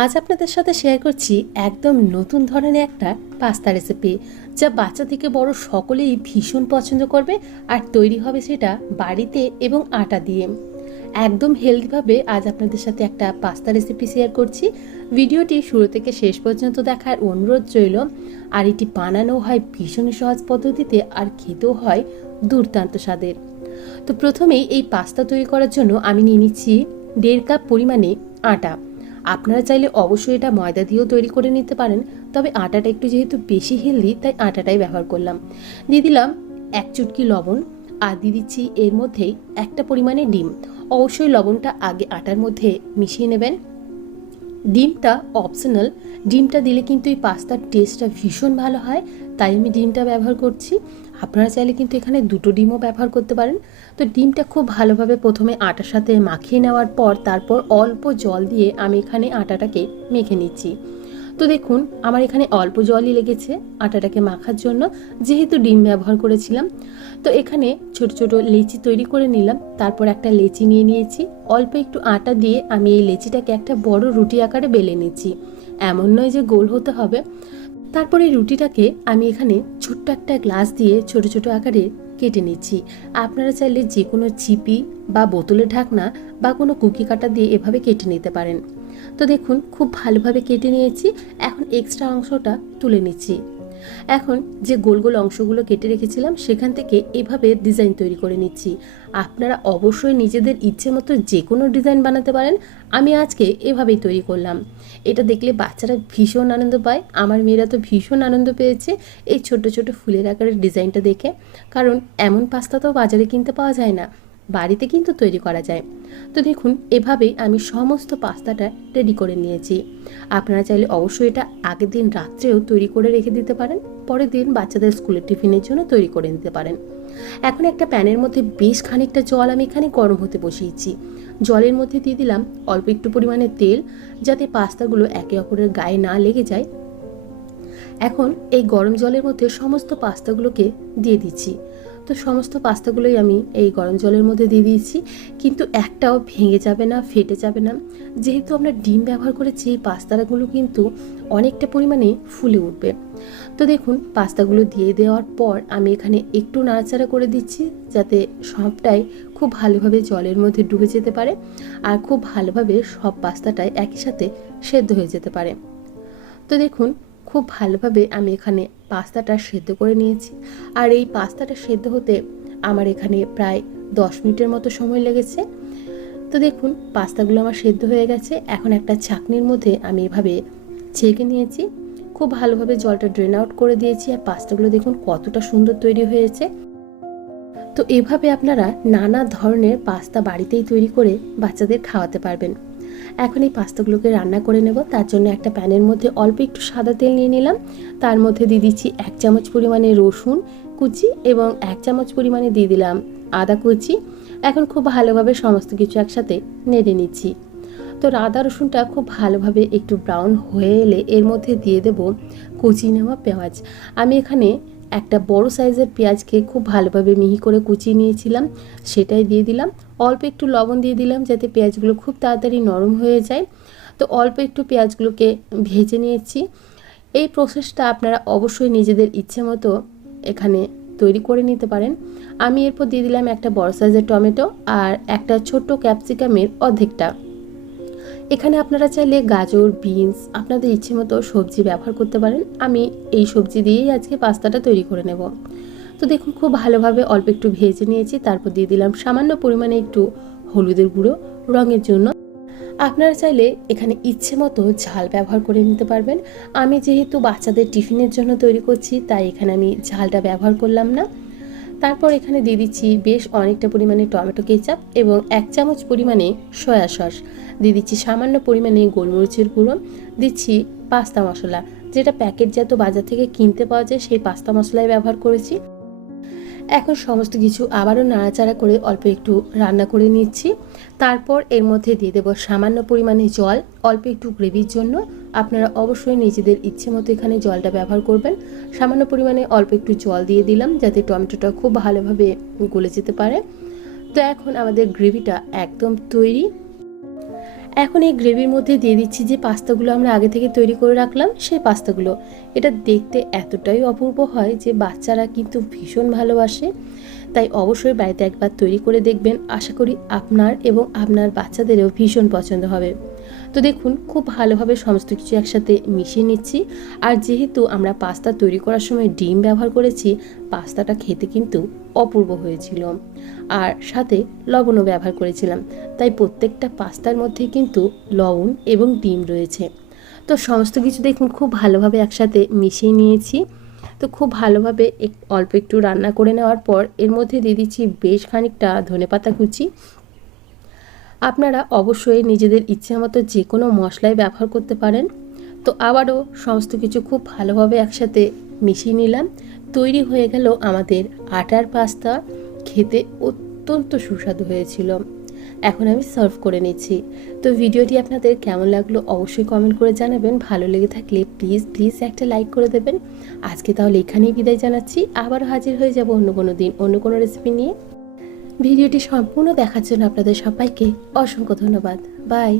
আজ আপনাদের সাথে শেয়ার করছি একদম নতুন ধরনের একটা পাস্তা রেসিপি, যা বাচ্চা থেকে বড় সকলেই ভীষণ পছন্দ করবে। আর তৈরি হবে সেটা বাড়িতে এবং আটা দিয়ে। একদম হেলদিভাবে আজ আপনাদের সাথে একটা পাস্তা রেসিপি শেয়ার করছি। ভিডিওটি শুরু থেকে শেষ পর্যন্ত দেখার অনুরোধ রইল। আর এটি বানানো হয় ভীষণই সহজ পদ্ধতিতে, আর খেতেও হয় দুর্দান্ত স্বাদের। তো প্রথমেই এই পাস্তা তৈরি করার জন্য আমি নিয়ে নিচ্ছি 1.5 কাপ পরিমাণে আটা। আপনারা চাইলে অবশ্যই এটা ময়দা দিয়েও তৈরি করে নিতে পারেন, তবে আটাটা একটু যেহেতু বেশি হেলদি তাই আটাটাই ব্যবহার করলাম। দিয়ে দিলাম 1 চুটকি লবণ, আর দিয়ে দিচ্ছি এর মধ্যেই একটা পরিমাণে ডিম। অবশ্যই লবণটা আগে আটার মধ্যে মিশিয়ে নেবেন। ডিমটা অপশনাল, ডিমটা দিলে কিন্তু এই পাস্তার টেস্টটা ভীষণ ভালো হয়, তাই আমি ডিমটা ব্যবহার করছি। আপনারা চাইলে কিন্তু এখানে 2টো ডিমও ব্যবহার করতে পারেন। তো ডিমটা খুব ভালোভাবে প্রথমে আটার সাথে মাখিয়ে নেওয়ার পর তারপর অল্প জল দিয়ে আমি এখানে আটাটাকে মেখে নিচ্ছি। তো দেখুন আমার এখানে অল্প জলই লেগেছে আটাটাকে মাখার জন্য, যেহেতু ডিম ব্যবহার করেছিলাম। তো এখানে ছোট ছোট লেচি তৈরি করে নিলাম। তারপর একটা লেচি নিয়ে নিয়েছি, অল্প একটু আটা দিয়ে আমি এই লেচিটাকে একটা বড় রুটি আকারে বেলে নিচ্ছি। এমন নয় যে গোল হতে হবে। তারপরে রুটিটাকে আমি এখানে ছোট্ট একটা গ্লাস দিয়ে ছোট ছোট আকারে কেটে নিচ্ছি। আপনারা চাইলে যে কোনো চিপি বা বোতলের ঢাকনা বা কোনো কুকি কাটা দিয়ে এভাবে কেটে নিতে পারেন। তো দেখুন খুব ভালোভাবে কেটে নিয়েছি। এখন এক্সট্রা অংশটা তুলে নিচ্ছি। এখন যে গোল গোল অংশগুলো কেটে রেখেছিলাম সেখান থেকে এভাবে ডিজাইন তৈরি করে নিচ্ছি। আপনারা অবশ্যই নিজেদের ইচ্ছে মতো যে কোনো ডিজাইন বানাতে পারেন। আমি আজকে এভাবেই তৈরি করলাম। এটা দেখলে বাচ্চারা ভীষণ আনন্দ পায়, আমার মেয়েরা তো ভীষণ আনন্দ পেয়েছে এই ছোট ছোট ফুলের আকারের ডিজাইনটা দেখে। কারণ এমন পাস্তা তো বাজারে কিনতে পাওয়া যায় না, বাড়িতে কিন্তু তৈরি করা যায়। তো দেখুন এভাবেই আমি সমস্ত পাস্তাটা রেডি করে নিয়েছি। আপনারা চাইলে অবশ্যই এটা আগের দিন রাত্রেও তৈরি করে রেখে দিতে পারেন, পরের দিন বাচ্চাদের স্কুলের টিফিনের জন্য তৈরি করে নিতে পারেন। এখন একটা প্যানের মধ্যে বেশ খানিকটা জল আমি এখানে গরম হতে বসিয়েছি। জলের মধ্যে দিয়ে দিলাম অল্প একটু পরিমাণে তেল, যাতে পাস্তাগুলো একে অপরের গায়ে না লেগে যায়। এখন এই গরম জলের মধ্যে সমস্ত পাস্তাগুলোকে দিয়ে দিচ্ছি। তো সমস্ত পাস্তাগুলোই আমি এই গরম জলের মধ্যে দিয়ে দিয়েছি, কিন্তু একটাও ভেঙে যাবে না, ফেটে যাবে না। যেহেতু আমরা ডিম ব্যবহার করেছি এই পাস্তাগুলো কিন্তু অনেকটা পরিমাণে ফুলে উঠবে। তো দেখুন পাস্তাগুলো দিয়ে দেওয়ার পর আমি এখানে একটু নাড়াচাড়া করে দিচ্ছি, যাতে সবটাই খুব ভালোভাবে জলের মধ্যে ডুবে যেতে পারে আর খুব ভালোভাবে সব পাস্তাটাই একই সাথে সেদ্ধ হয়ে যেতে পারে। তো দেখুন খুব ভালোভাবে আমি এখানে পাস্তাটা সেদ্ধ করে নিয়েছি। আর এই পাস্তাটা সেদ্ধ হতে আমার এখানে প্রায় 10 মিনিটের মতো সময় লেগেছে। তো দেখুন পাস্তাগুলো আমার সেদ্ধ হয়ে গেছে। এখন একটা ছাঁকনির মধ্যে আমি এভাবে ছেঁকে নিয়েছি, খুব ভালোভাবে জলটা ড্রেন আউট করে দিয়েছি। আর পাস্তাগুলো দেখুন কতটা সুন্দর তৈরি হয়েছে। তো এভাবে আপনারা নানা ধরনের পাস্তা বাড়িতেই তৈরি করে বাচ্চাদের খাওয়াতে পারবেন। এখন এই পাস্তাগুলোকে রান্না করে নেব। তার জন্য একটা প্যানের মধ্যে অল্প একটু সাদা তেল নিয়ে নিলাম। তার মধ্যে দিয়ে দিচ্ছি 1 চামচ পরিমাণে রসুন কুচি এবং 1 চামচ পরিমাণে দিয়ে দিলাম আদা কুচি। এখন খুব ভালোভাবে সমস্ত কিছু একসাথে নেড়ে নিচ্ছি। তো আদা রসুনটা খুব ভালোভাবে একটু ব্রাউন হয়ে এলে এর মধ্যে দিয়ে দেব কুচি নেওয়া পেঁয়াজ। আমি এখানে একটা বড় সাইজের পেঁয়াজকে খুব ভালোভাবে মিহি করে কুচিয়ে নিয়েছিলাম, সেটাই দিয়ে দিলাম। অল্প একটু লবণ দিয়ে দিলাম যাতে পেঁয়াজগুলো খুব তাড়াতাড়ি নরম হয়ে যায়। তো অল্প একটু পেঁয়াজগুলোকে ভেজে নিয়েছি। এই প্রসেসটা আপনারা অবশ্যই নিজেদের ইচ্ছে মতো এখানে তৈরি করে নিতে পারেন। আমি এরপর দিয়ে দিলাম একটা বড় সাইজের টমেটো আর একটা ছোট্ট ক্যাপসিকামের অর্ধেকটা। এখানে আপনারা চাইলে গাজর, বিনস আপনাদের ইচ্ছে মতো সবজি ব্যবহার করতে পারেন। আমি এই সবজি দিয়েই আজকে পাস্তাটা তৈরি করে নেব। তো দেখুন খুব ভালোভাবে অল্প একটু ভেজে নিয়েছি। তারপর দিয়ে দিলাম সামান্য পরিমাণে একটু হলুদের গুঁড়ো রঙের জন্য। আপনারা চাইলে এখানে ইচ্ছে মতো ঝাল ব্যবহার করে নিতে পারবেন। আমি যেহেতু বাচ্চাদের টিফিনের জন্য তৈরি করছি তাই এখানে আমি ঝালটা ব্যবহার করলাম না। তারপর এখানে দিয়ে দিচ্ছি বেশ অনেকটা পরিমাণে টমেটো কেচাপ এবং 1 চামচ পরিমাণে সয়া সস। দিয়ে দিচ্ছি সামান্য পরিমাণে গোলমরিচের গুঁড়ো, দিচ্ছি পাস্তা মশলা, যেটা প্যাকেটজাত বাজার থেকে কিনতে পাওয়া যায় সেই পাস্তা মশলাই ব্যবহার করেছি। এখন সমস্ত কিছু আবারও নাড়াচাড়া করে অল্প একটু রান্না করে নিচ্ছি। তারপর এর মধ্যে দিয়ে দেবো সামান্য পরিমাণে জল, অল্প একটু গ্রেভির জন্য। আপনারা অবশ্যই নিজেদের ইচ্ছে মতো এখানে জলটা ব্যবহার করবেন। সামান্য পরিমাণে অল্প একটু জল দিয়ে দিলাম যাতে টমেটোটা খুব ভালোভাবে গলে যেতে পারে। তো এখন আমাদের গ্রেভিটা একদম তৈরি। এখন এই গ্রেভির মধ্যে দিয়ে দিচ্ছি যে পাস্তাগুলো আমরা আগে থেকে তৈরি করে রাখলাম, সেই পাস্তাগুলো। এটা দেখতে এতটাই অপূর্ব হয় যে বাচ্চারা কিন্তু ভীষণ ভালোবাসে। তাই অবশ্যই বাড়িতে একবার তৈরি করে দেখবেন, আশা করি আপনার এবং আপনার বাচ্চাদেরও ভীষণ পছন্দ হবে। তো দেখুন, খুব ভালোভাবে সমস্ত কিছু একসাথে মিশিয়ে নিচ্ছি। আর যেহেতু আমরা পাস্তা তৈরি করার সময় ডিম ব্যবহার করেছি, পাস্তাটা খেতে কিন্তু অপূর্ব হয়েছিল। আর সাথে লবণও ব্যবহার করেছিলাম, তাই প্রত্যেকটা পাস্তার মধ্যে কিন্তু লবণ এবং ডিম রয়েছে। তো সমস্ত কিছু দেখুন খুব ভালোভাবে একসাথে মিশিয়ে নিয়েছি। তো খুব ভালোভাবে অল্প একটু রান্না করে নেওয়ার পর এর মধ্যে দিয়ে দিচ্ছি বেশ খানিকটা ধনেপাতা কুচি। আপনারা অবশ্যই নিজেদের ইচ্ছে মতো যে কোনো মশলাই ব্যবহার করতে পারেন। তো আবারও সমস্ত কিছু খুব ভালোভাবে একসাথে মিশিয়ে নিলাম। তৈরি হয়ে গেল আমাদের আটার পাস্তা। খেতে অত্যন্ত সুস্বাদু হয়েছিল। এখন আমি সার্ভ করে নিচ্ছি। তো ভিডিওটি আপনাদের কেমন লাগলো অবশ্যই কমেন্ট করে জানাবেন। ভালো লেগে থাকলে প্লিজ একটা লাইক করে দেবেন। আজকে তাহলে এখানেই বিদায় জানাচ্ছি। আবারও হাজির হয়ে যাব অন্য কোনো দিন অন্য কোনো রেসিপি নিয়ে। ভিডিওটি সম্পূর্ণ দেখার জন্য আপনাদের সবাইকে অসংখ্য ধন্যবাদ। বাই।